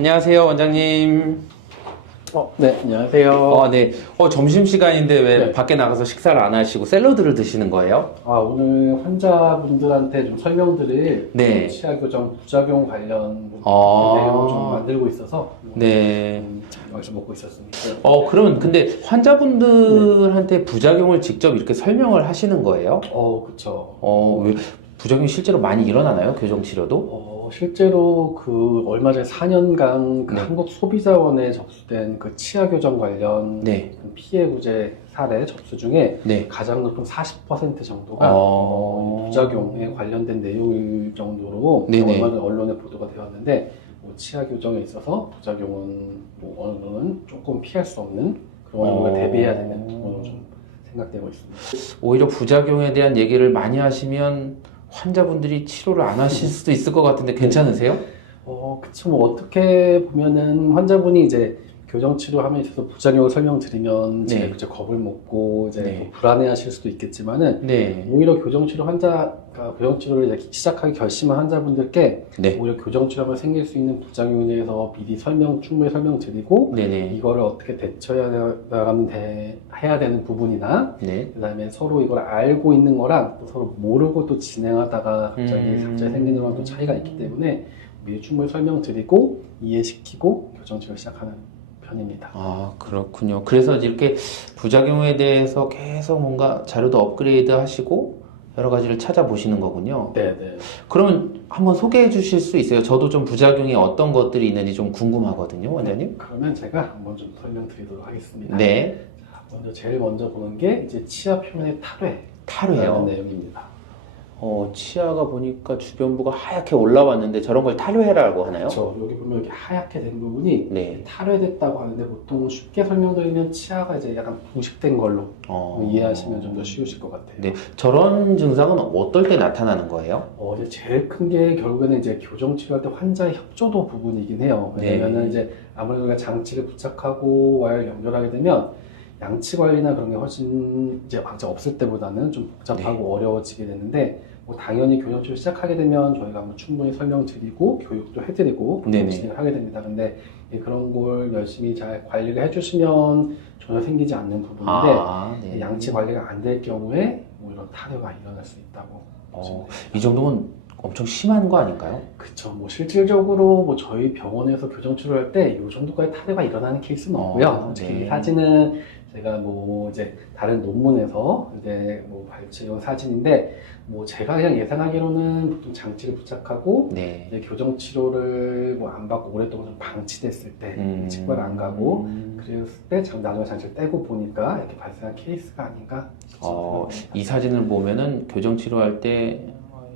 안녕하세요, 원장님. 네, 안녕하세요. 네. 점심시간인데 왜 네. 밖에 나가서 식사를 안 하시고 샐러드를 드시는 거예요? 오늘 환자분들한테 좀 설명드릴 네. 치아 교정 부작용 관련 아. 내용을 좀 만들고 있어서 네. 여기서 먹고 있었습니다. 그러면 근데 환자분들한테 부작용을 직접 이렇게 설명을 하시는 거예요? 그쵸. 왜 부작용이 실제로 많이 일어나나요? 교정치료도? 실제로 얼마 전에 4년간 네. 한국 소비자원에 접수된 치아 교정 관련 네. 피해 구제 사례 접수 중에 네. 가장 높은 40% 정도가 부작용에 관련된 내용일 정도로 네네. 얼마 전에 언론에 보도가 되었는데 치아 교정에 있어서 부작용은 어느 정도는 조금 피할 수 없는 그런 걸 대비해야 되는 부분으로 좀 생각되고 있습니다. 오히려 부작용에 대한 얘기를 많이 하시면 환자분들이 치료를 안 하실 수도 있을 것 같은데 괜찮으세요? 그쵸. 어떻게 보면은 환자분이 이제 교정 치료함에 있어서 부작용을 설명드리면 네. 이제 겁을 먹고 이제 네. 또 불안해하실 수도 있겠지만은 네. 오히려 교정 치료 환자가 교정 치료를 이제 시작하기 결심한 환자분들께 네. 오히려 교정 치료하면 생길 수 있는 부작용에 대해서 미리 충분히 설명드리고 네네. 이거를 어떻게 해야 되는 부분이나 네. 그다음에 서로 이걸 알고 있는 거랑 또 서로 모르고 또 진행하다가 갑자기 생기는 거랑 또 차이가 있기 때문에 미리 충분히 설명드리고 이해시키고 교정 치료를 시작하는 편입니다. 그렇군요. 그래서 이렇게 부작용에 대해서 계속 뭔가 자료도 업그레이드 하시고 여러 가지를 찾아보시는 거군요. 네네. 그러면 한번 소개해 주실 수 있어요? 저도 좀 부작용이 어떤 것들이 있는지 좀 궁금하거든요, 원장님. 그러면 제가 한번 좀 설명드리도록 하겠습니다. 네. 제일 먼저 보는 게 이제 치아 표면의 탈회요. 내용입니다. 치아가 보니까 주변부가 하얗게 올라왔는데 저런 걸 탈회라고 하나요? 그렇죠. 여기 보면 이렇게 하얗게 된 부분이 네. 탈회됐다고 하는데 보통 쉽게 설명드리면 치아가 이제 약간 부식된 걸로 이해하시면 좀 더 쉬우실 것 같아요. 네. 저런 증상은 어떨 때 나타나는 거예요? 이제 제일 큰 게 결국에는 이제 교정 치료할 때 환자의 협조도 부분이긴 해요. 왜냐면은 이제 아무래도 우리가 장치를 부착하고 와이어를 연결하게 되면 양치 관리나 그런 게 훨씬 이제 없을 때보다는 좀 복잡하고 어려워지게 되는데 당연히 교정 치료 시작하게 되면 저희가 한번 충분히 설명드리고 교육도 해드리고 진행을 하게 됩니다. 근데 그런 걸 열심히 잘 관리를 해주시면 전혀 생기지 않는 부분인데 네. 양치 관리가 안 될 경우에 이런 탈회가 일어날 수 있다고 보시면 됩니다. 이 정도면 엄청 심한 거 아닌가요? 그쵸. 실질적으로 저희 병원에서 교정 치료를 할 때 이 정도까지 탈회가 일어나는 케이스는 없고요. 특히 이 사진은 제가 이제 다른 논문에서 이제 발췌용 사진인데 제가 그냥 예상하기로는 보통 장치를 부착하고 이제 교정 치료를 안 받고 오랫동안 좀 방치됐을 때 치과를 안 가고 그랬을 때 나중에 장치를 떼고 보니까 이렇게 발생한 케이스가 아닌가 싶습니다. 이 사진을 보면은 교정 치료할 때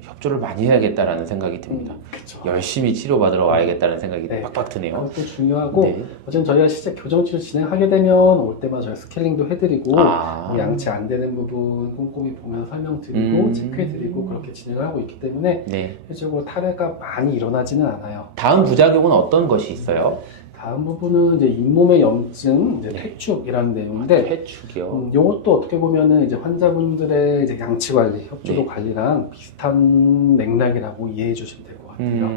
협조를 많이 해야겠다라는 생각이 듭니다. 그쵸. 열심히 치료받으러 와야겠다는 생각이 빡빡 드네요. 그것도 중요하고 어쨌든 저희가 실제 교정 치료 진행하게 되면 올 때마다 저희 스케일링도 해드리고 양치 안 되는 부분 꼼꼼히 보면서 설명드리고 체크해드리고 그렇게 진행을 하고 있기 때문에 실질적으로 탈회가 많이 일어나지는 않아요. 다음 부작용은 어떤 것이 있어요? 다음 부분은 이제 잇몸의 염증, 폐축이라는 내용인데, 폐축이요? 이것도 어떻게 보면은 이제 환자분들의 이제 양치 관리, 협조도 관리랑 비슷한 맥락이라고 이해해 주시면 될 것 같아요.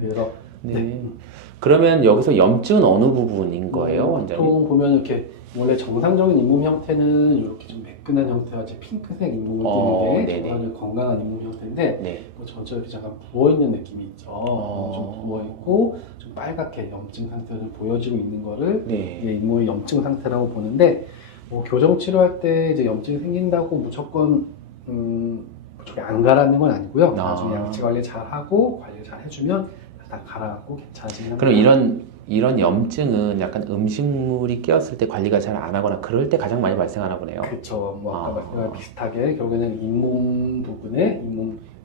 그래서 그러면 여기서 염증은 어느 부분인 거예요, 원장님? 보통 보면 이렇게 원래 정상적인 잇몸 형태는 이렇게 좀 매끈한 형태와 핑크색 잇몸을 띠는 게 정말 건강한 잇몸 형태인데 전체 이렇게 잠깐 부어있는 느낌이 있죠. 좀 부어있고 좀 빨갛게 염증 상태를 보여지고 있는 거를 이게 잇몸의 염증 상태라고 보는데 교정 치료할 때 이제 염증이 생긴다고 무조건 저게 안 가라는 건 아니고요. 나중에 양치 관리 잘 하고 관리 잘 해주면 다 갈아갖고 괜찮아지는. 그럼 이런 염증은 약간 음식물이 끼었을 때 관리가 잘 안 하거나 그럴 때 가장 많이 발생하나 보네요. 그렇죠. 아까 말씀드린 비슷하게 결국에는 잇몸 부분에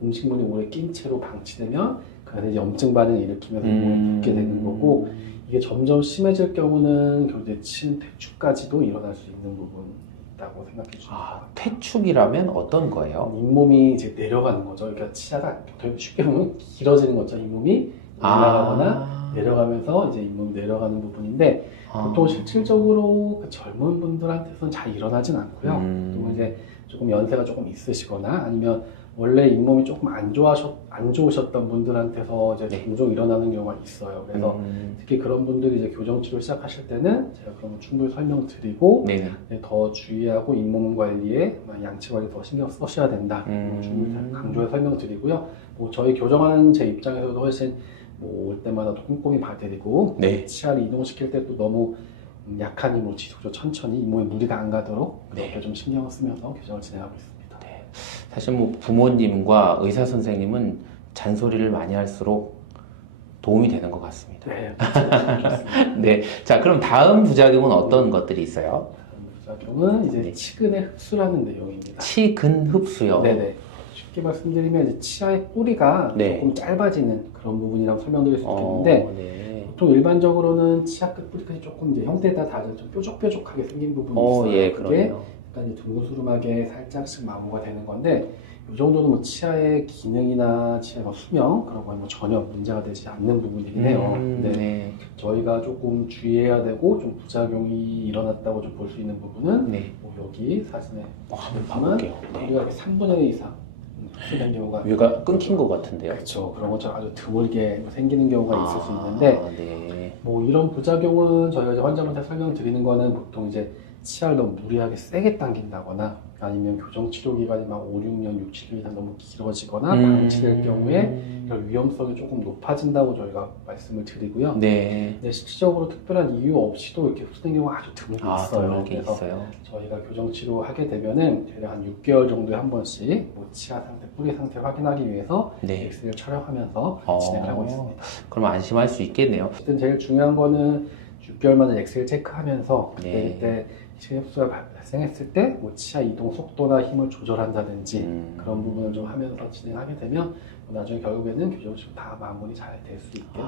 음식물이 오래 낀 채로 방치되면 그래서 염증 반응을 일으키면서 잇몸이 붓게 되는 거고 이게 점점 심해질 경우는 결국 이제 침퇴축까지도 일어날 수 있는 부분이라고 생각해 주시면 됩니다. 퇴축이라면 어떤 거예요? 잇몸이 이제 내려가는 거죠. 그러니까 치아가 쉽게 보면 길어지는 거죠. 잇몸이 올라가거나 내려가면서 이제 잇몸이 내려가는 부분인데 보통 실질적으로 젊은 분들한테서는 잘 일어나진 않고요. 또 이제 조금 연세가 조금 있으시거나 아니면 원래 잇몸이 조금 안 좋으셨던 분들한테서 이제 네. 종종 일어나는 경우가 있어요. 그래서 특히 그런 분들이 이제 교정 치료 시작하실 때는 제가 그런 거 충분히 설명드리고 네. 더 주의하고 잇몸 관리에 양치 관리 더 신경 쓰셔야 된다. 충분히 강조해 설명드리고요. 뭐 저희 교정하는 제 입장에서도 훨씬 뭐 올 때마다 또 꼼꼼히 봐드리고 네. 치아를 이동시킬 때 또 너무 약한 힘으로 지속적으로 천천히 잇몸에 무리가 안 가도록 네. 그렇게 좀 신경을 쓰면서 교정을 진행하고 있습니다. 사실 뭐 부모님과 의사 선생님은 잔소리를 많이 할수록 도움이 되는 것 같습니다. 네, 좋습니다. 네. 자, 그럼 다음 부작용은 어떤 것들이 있어요? 다음 부작용은 이제 네. 치근의 흡수라는 내용입니다. 치근 흡수요. 네네. 쉽게 말씀드리면 이제 치아의 뿌리가 네. 조금 짧아지는 그런 부분이라고 설명드릴 수 있겠는데 네. 보통 일반적으로는 치아 끝 뿌리까지 조금 이제 형태에 따라 다르죠. 좀 뾰족뾰족하게 생긴 부분이 있어요. 예, 그게 그러네요. 약간 이제 둥그스름하게 살짝씩 마모가 되는 건데 이 정도는 뭐 치아의 기능이나 치아의 수명 그런 거에 뭐 전혀 문제가 되지 않는 부분이긴 해요. 근데 네. 저희가 조금 주의해야 되고 좀 부작용이 일어났다고 좀 볼 수 있는 부분은 네. 뭐 여기 사진에 한번 보시면 봐볼게요. 네. 우리가 3분의 1 이상 흡수된 경우가 위가 끊긴 것 같은데요. 그렇죠. 그런 것처럼 아주 드물게 생기는 경우가 있을 수 있는데 네. 뭐 이런 부작용은 저희가 이제 환자분한테 설명드리는 거는 보통 이제 치아를 너무 무리하게 세게 당긴다거나 아니면 교정 치료 기간이 막 5, 6년, 6, 7년 이상 너무 길어지거나 방치될 경우에 이런 위험성이 조금 높아진다고 저희가 말씀을 드리고요. 네. 근데 실질적으로 특별한 이유 없이도 이렇게 흡수된 경우가 아주 드물게 있어요. 드물게 그래서 있어요. 저희가 교정 치료하게 되면은 대략 한 6개월 정도에 한 번씩 뭐 치아 상태, 뿌리 상태 확인하기 위해서 네. 엑스레이를 촬영하면서 진행을 하고 있습니다. 그럼 안심할 수 있겠네요. 어쨌든 제일 중요한 거는 6개월마다 엑스레이를 체크하면서 네. 그때 치흡수가 발생했을 때 뭐 치아 이동 속도나 힘을 조절한다든지 그런 부분을 좀 하면서 진행하게 되면 나중에 결국에는 교정 치료 다 마무리 잘 될 수 있게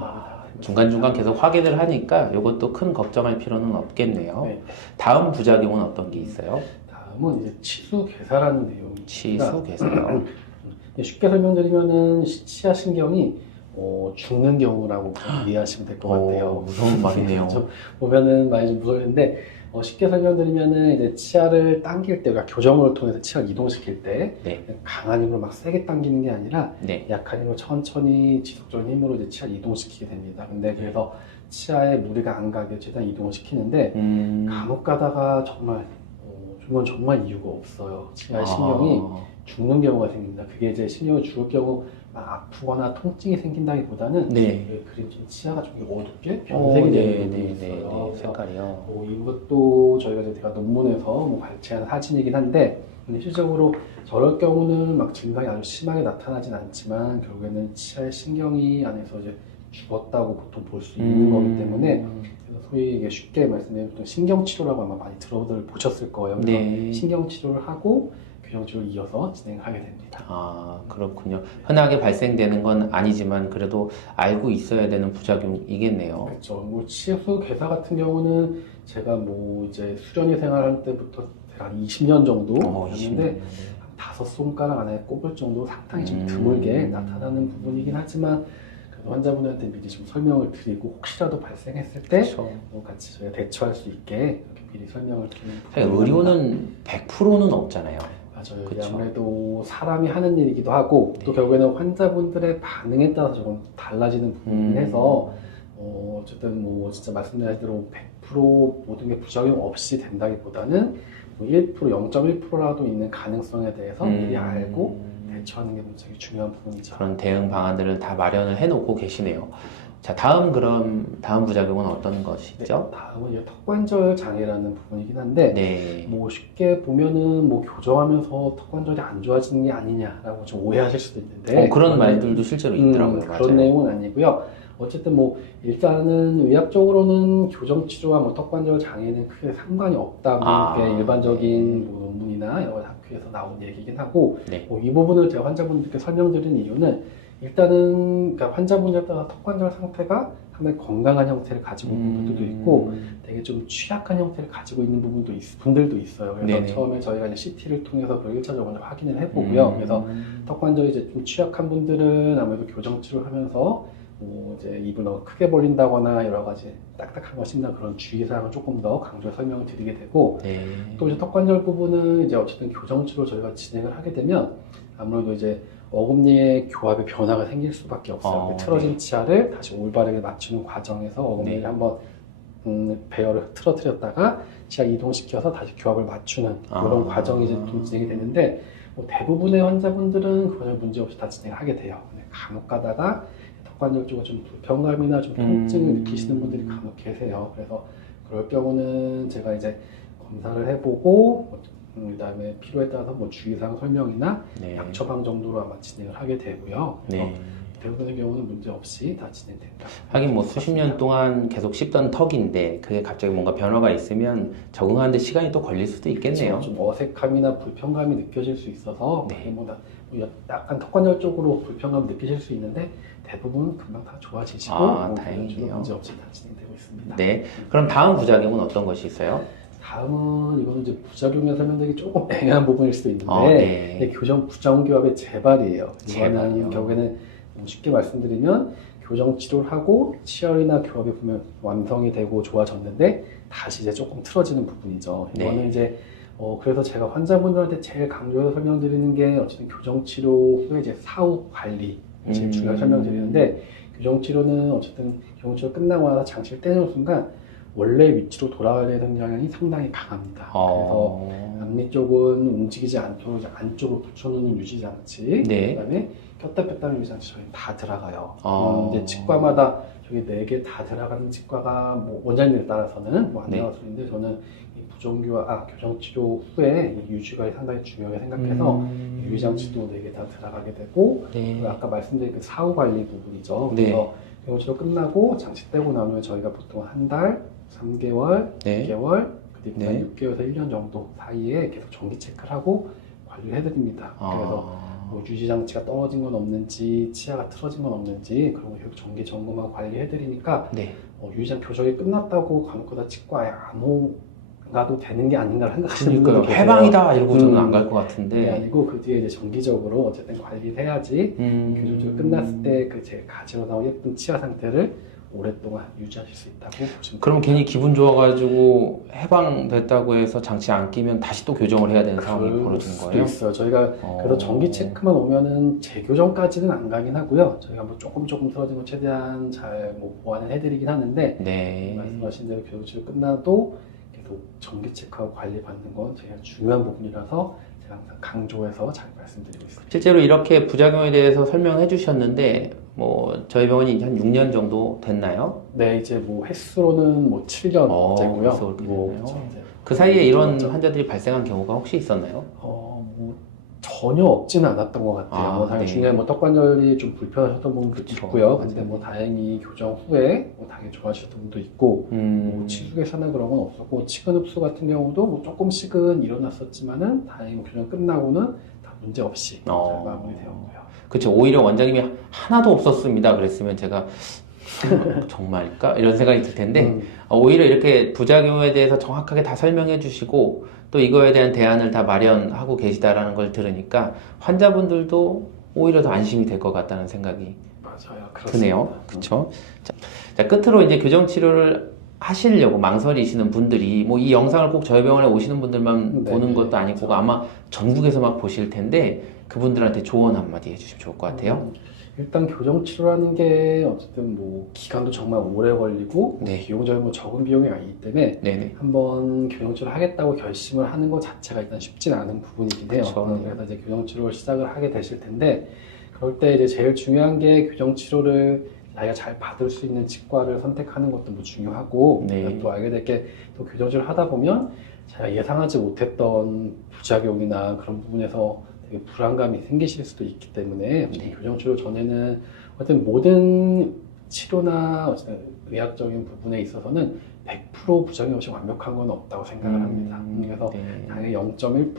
중간중간 계속 확인을 하니까 이것도 큰 걱정할 필요는 없겠네요. 네. 다음 부작용은 어떤 게 있어요? 다음은 이제 치수괴사라는 내용입니다. 치수괴사요. 쉽게 설명드리면은 치아 신경이 죽는 경우라고 좀 이해하시면 될 것 같아요. 무서운 말이네요. 보면은 많이 좀 무서운데 쉽게 설명드리면은 이제 치아를 당길 때, 그러니까 교정을 통해서 치아를 이동시킬 때 네. 강한 힘으로 막 세게 당기는 게 아니라 네. 약한 힘으로 천천히 지속적인 힘으로 이제 치아를 이동시키게 됩니다. 근데 그래서 치아에 무리가 안 가게 최대한 이동을 시키는데 간혹 가다가 정말 이유가 없어요. 치아 신경이 죽는 경우가 생깁니다. 그게 이제 신경이 죽을 경우 막 아프거나 통증이 생긴다기보다는 네. 그림 좀 치아가 좀 어둡게 변색이 되는 부분이 있어요. 색깔이요. 이것도 저희가 이제 제가 논문에서 뭐 발췌한 사진이긴 한데 근데 실질적으로 저럴 경우는 막 증상이 아주 심하게 나타나진 않지만 결국에는 치아의 신경이 안에서 이제 죽었다고 보통 볼 수 있는 거기 때문에 그래서 소위 이게 쉽게 말씀드리면 보통 신경치료라고 아마 많이 보셨을 거예요. 그래서 네. 신경치료를 하고 교정치료를 이어서 진행하게 됩니다. 아, 그렇군요. 흔하게 발생되는 건 아니지만 그래도 알고 있어야 되는 부작용이겠네요. 그렇죠. 뭐 치수 괴사 같은 경우는 제가 뭐 이제 수련의 생활할 때부터 한 20년 정도 했는데 5손가락 안에 꼽을 정도로 상당히 좀 드물게 나타나는 부분이긴 하지만 환자분한테 미리 좀 설명을 드리고 혹시라도 발생했을 때 같이 저희가 대처할 수 있게 이렇게 미리 설명을 드리는 의료는 100%는 없잖아요. 맞아요. 그쵸. 아무래도 사람이 하는 일이기도 하고 또 결국에는 환자분들의 반응에 따라서 조금 달라지는 부분이 해서 어쨌든 뭐 진짜 말씀드린 대로 100% 모든 게 부작용 없이 된다기보다는 뭐 1%, 0.1%라도 있는 가능성에 대해서 미리 알고 대처하는 게 굉장히 중요한 부분이죠. 그런 대응 방안들을 다 마련을 해놓고 계시네요. 자, 다음 부작용은 어떤 것이죠? 네, 다음은 이제 턱관절 장애라는 부분이긴 한데, 네. 뭐 쉽게 보면은 뭐 교정하면서 턱관절이 안 좋아지는 게 아니냐라고 좀 오해하실 수도 있는데, 그런 말들도 실제로 있더라고요. 그런 맞아요. 내용은 아니고요. 어쨌든 뭐 일단은 의학적으로는 교정 치료와 뭐 턱관절 장애는 크게 상관이 없다고 게 일반적인 뭐 논문이나 여러 학회에서 나온 얘기긴 하고, 네. 이 부분을 제가 환자분들께 설명드린 이유는 일단은 그러니까 환자분에 따라 턱관절 상태가 상당히 건강한 형태를 가지고 있는 분들도 있고 되게 좀 취약한 형태를 가지고 있는 분들도 있어요. 그래서 네네. 처음에 저희가 이제 CT를 통해서 그걸 1차적으로 확인을 해보고요. 그래서 턱관절이 이제 좀 취약한 분들은 아무래도 교정 치료를 하면서 뭐 이제 입을 너무 크게 벌린다거나 여러 가지 딱딱한 거 씹는 그런 주의사항을 조금 더 강조 설명을 드리게 되고 네. 또 이제 턱관절 부분은 이제 어쨌든 교정 치료 저희가 진행을 하게 되면 아무래도 이제 어금니의 교합의 변화가 생길 수밖에 없어요. 그 틀어진 네. 치아를 다시 올바르게 맞추는 과정에서 어금니를 네. 한번 배열을 틀어뜨렸다가 치아 이동시켜서 다시 교합을 맞추는 이런 과정이 이제 좀 진행이 되는데 뭐 대부분의 환자분들은 그거 문제 없이 다 진행을 하게 돼요. 근데 간혹 가다가 턱관절 쪽에 좀 불편감이나 좀 통증을 느끼시는 분들이 간혹 계세요. 그래서 그럴 경우는 제가 이제 검사를 해보고 그다음에 필요에 따라서 뭐 주의사항 설명이나 네. 약 처방 정도로 아마 진행을 하게 되고요. 그래서 네. 대부분의 경우는 문제 없이 다 진행된다. 하긴 뭐 수십 년 동안 계속 씹던 턱인데 그게 갑자기 뭔가 변화가 있으면 적응하는데 시간이 또 걸릴 수도 있겠네요. 좀 어색함이나 불편감이 느껴질 수 있어서 네. 뭐 약간 턱관절 쪽으로 불편감 느끼실 수 있는데 대부분 금방 다 좋아지시고 다행이네요. 문제 없이 다 진행되고 있습니다. 네. 그럼 다음 부작용은 어떤 것이 있어요? 다음은 이거는 이제 부작용에 설명드리기 조금 애매한 부분일 수도 있는데 네. 근데 부정교합의 재발이에요. 재발이요. 이거는 결국에는 쉽게 말씀드리면 교정 치료를 하고 치열이나 교합이 보면 완성이 되고 좋아졌는데 다시 이제 조금 틀어지는 부분이죠. 이거는 네. 이제 그래서 제가 환자분들한테 제일 강조해서 설명드리는 게 어쨌든 교정 치료 후에 이제 사후 관리 제일 중요하게 설명드리는데 교정 치료는 어쨌든 교정 치료 끝나고 나서 장치를 떼는 순간 원래 위치로 돌아가야 되는 경향이 상당히 강합니다. 그래서 앞니 쪽은 움직이지 않도록 이제 안쪽으로 붙여놓는 유지 장치, 네. 그다음에 꼈다 뺐다 하는 유지 장치 저희 다 들어가요. 이제 네. 치과마다 저기 4개 다 들어가는 치과가 뭐 원장님에 따라서는 뭐 안 네. 나와서 있는데 저는 교정 치료 후에 이 유지가 상당히 중요하게 생각해서 유지 장치도 4개 다 들어가게 되고 네. 그리고 아까 말씀드린 그 사후 관리 부분이죠. 네. 그래서 교정 치료 끝나고 장치 떼고 나면 저희가 보통 한 달, 3개월, 네. 2개월, 그리고 네. 한 6개월에서 1년 정도 사이에 계속 정기 체크를 하고 관리를 해드립니다. 그래서 뭐 유지 장치가 떨어진 건 없는지, 치아가 틀어진 건 없는지 그런 거 계속 정기 점검하고 관리해드리니까 네. 유지장 교정이 끝났다고 간혹가다 치과에 안 가도 되는 게 아닌가 생각하시는 그러니까요. 분들 계세요. 해방이다 이러고 저는 안 갈 것 같은데. 네, 아니고 그 뒤에 이제 정기적으로 어쨌든 관리를 해야지 교정치료 끝났을 때 그 제 가지로 나온 예쁜 치아 상태를 오랫동안 유지하실 수 있다고 보시면 그럼 괜히 기분 좋아가지고 해방됐다고 해서 장치 안 끼면 다시 또 교정을 해야 되는 상황이 벌어지는 수도 거예요? 있어요. 저희가 그래서 정기 체크만 오면은 재교정까지는 안 가긴 하고요. 저희가 뭐 조금 틀어진 건 최대한 잘 뭐 보완을 해드리긴 하는데 네. 말씀하신 대로 교정치료 끝나도 계속 정기 체크하고 관리 받는 건 제가 중요한 부분이라서 제가 항상 강조해서 잘 말씀드리고 있습니다. 실제로 이렇게 부작용에 대해서 설명해 주셨는데 뭐 저희 병원이 한 6년 정도 됐나요? 네, 이제 뭐 횟수로는 뭐 7년째고요. 벌써 그렇게 됐나요? 그 사이에 이런 환자들이 발생한 경우가 혹시 있었나요? 뭐 전혀 없지는 않았던 것 같아요. 당연히 네. 중간에 뭐 턱관절이 좀 불편하셨던 분도 그쵸. 있고요. 근데 뭐 다행히 교정 후에 뭐 당연히 좋아지셨던 분도 있고 뭐 치숙에서는 그런 건 없었고 치근 흡수 같은 경우도 뭐 조금씩은 일어났었지만은 다행히 교정 끝나고는 다 문제 없이 잘 마무리되었고요. 그렇죠. 오히려 원장님이 하나도 없었습니다 그랬으면 제가 정말일까? 이런 생각이 들 텐데 오히려 이렇게 부작용에 대해서 정확하게 다 설명해 주시고 또 이거에 대한 대안을 다 마련하고 계시다라는 걸 들으니까 환자분들도 오히려 더 안심이 될 것 같다는 생각이 맞아요. 드네요. 그렇죠. 자, 끝으로 이제 교정 치료를 하시려고 망설이시는 분들이 뭐 이 영상을 꼭 저희 병원에 오시는 분들만 보는 것도 아니고 아마 전국에서 막 보실 텐데 그분들한테 조언 한마디 해주시면 좋을 것 같아요. 일단 교정 치료라는 게 어쨌든 뭐 기간도 정말 오래 걸리고 네. 비용적인 뭐 적은 비용이 아니기 때문에 네네. 한번 교정 치료를 하겠다고 결심을 하는 것 자체가 일단 쉽지는 않은 부분이긴 해요. 그쵸. 그래서 이제 교정 치료를 시작을 하게 되실 텐데 그럴 때 이제 제일 중요한 게 교정 치료를 자기가 잘 받을 수 있는 치과를 선택하는 것도 뭐 중요하고 네. 또 알게 될 게 또 교정 치료를 하다 보면 제가 예상하지 못했던 부작용이나 그런 부분에서 되게 불안감이 생기실 수도 있기 때문에 네. 교정 치료 전에는 어쨌든 모든 치료나 어쨌든 의학적인 부분에 있어서는 100% 부작용 없이 완벽한 건 없다고 생각을 합니다. 그래서 네. 당연히 0.1%,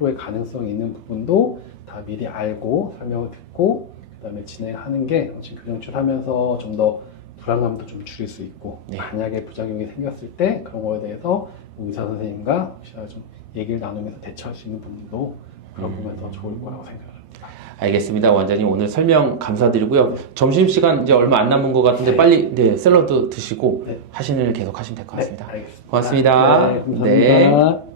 1%의 가능성이 있는 부분도 다 미리 알고 설명을 듣고 그다음에 진행하는 게 지금 교정 치료를 하면서 좀 더 불안감도 좀 줄일 수 있고 네. 만약에 부작용이 생겼을 때 그런 거에 대해서 의사 선생님과 혹시나 좀 얘기를 나누면서 대처할 수 있는 부분도 그런 부분이 더 좋을 거라고 생각합니다. 알겠습니다. 원장님 오늘 설명 감사드리고요. 점심시간 이제 얼마 안 남은 것 같은데 네. 빨리 샐러드 드시고 네. 하시는 일 계속 하시면 될 것 같습니다. 네, 알겠습니다. 고맙습니다. 네, 감사합니다.